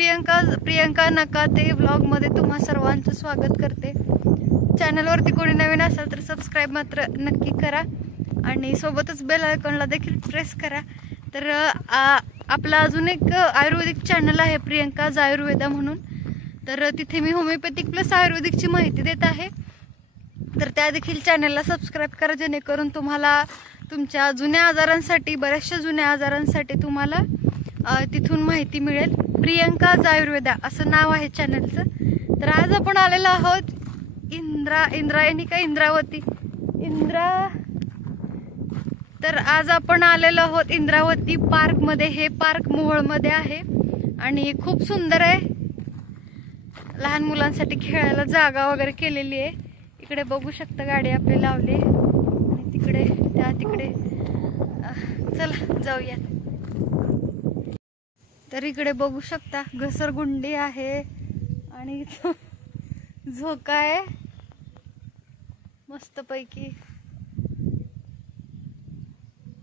प्रियंका नकाते व्लॉगमध्ये तुम्हा सर्वांचं स्वागत करते। चॅनलवरती कोणी नवीन असेल तर सबस्क्राईब मात्र नक्की करा आणि सोबतच बेल आयकॉनला देखील प्रेस करा। तर आपला अजून एक आयुर्वेदिक चॅनल आहे प्रियंकाज आयुर्वेदा म्हणून, तर तिथे मी होमिओपॅथिक प्लस आयुर्वेदिकची माहिती देत आहे। तर त्या देखील चॅनलला सबस्क्राईब करा, जेणेकरून तुम्हाला तुमच्या जुन्या आजारांसाठी, बऱ्याचशा जुन्या आजारांसाठी तुम्हाला तिथून माहिती मिळेल। प्रियंकाज आयुर्वेदा असं नाव आहे चॅनलचं। तर आज आपण आलेलो आहोत तर आज आपण आलेलो आहोत इंद्रावती पार्क मध्ये। हे पार्क मोहोळ मध्ये आहे आणि खूप सुंदर आहे। लहान मुलांसाठी खेळायला जागा वगैरे केलेली आहे। इकडे बघू शकता गाडी आपली लावली आणि तिकडे चला जाऊया। तर इकडे बघू शकता घसरगुंडी आहे आणि झोका आहे मस्त पैकी।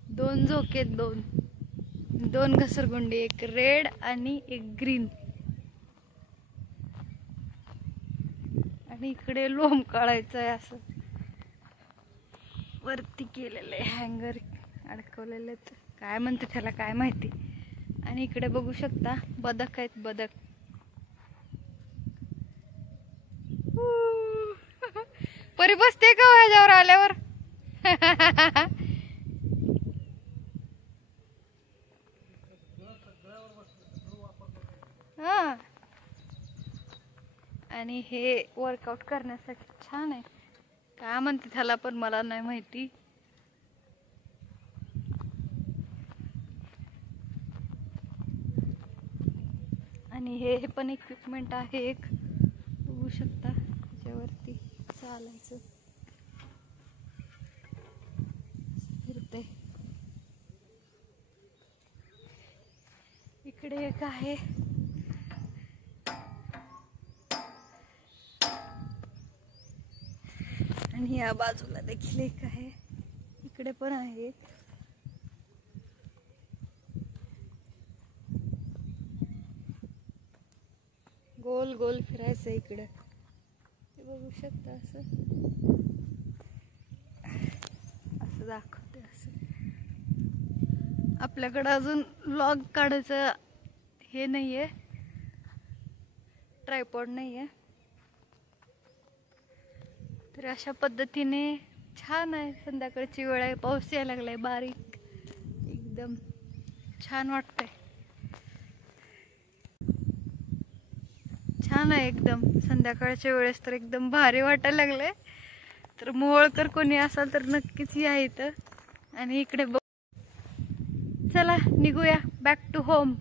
दोन झोके, दोन घसरगुंडी, एक रेड आणि एक ग्रीन। आणि इकडे लोम काढायचं आहे, असं वरती केलेलं आहे, हँगर अडकवलेले, काय म्हणते त्याला काय माहिती। आणि इकडे बघू शकता बदक आहेत, बदक। परी बसते का ह्याच्यावर आल्यावर? हा, आणि हे वर्कआउट करण्यासाठी छान आहे, काय म्हणते त्याला पण मला नाही माहिती। आणि हे पण इक्विपमेंट आहे एक, बघू शकता त्याच्यावरती चालायचं, फिरते। इकडे एक आहे, आणि या बाजूला देखील एक आहे, इकडे पण आहे। गोल गोल फिरायचं इकडे, बघू शकता असं दाखवते। असं आपल्याकडे अजून व्लॉग काढायचं हे नाहीये, ट्रायपॉड नाहीये। तर अशा पद्धतीने छान आहे। संध्याकाळची वेळ आहे, पाऊस यायला लागलाय बारीक, एकदम छान वाटतंय, छान आहे एकदम। संध्याकाळच्या वेळेस तर एकदम भारी वाटायला लागले। तर मोहोळकर कोणी असाल तर नक्कीच या इथं। आणि इकडे चला निघूया बॅक टू होम।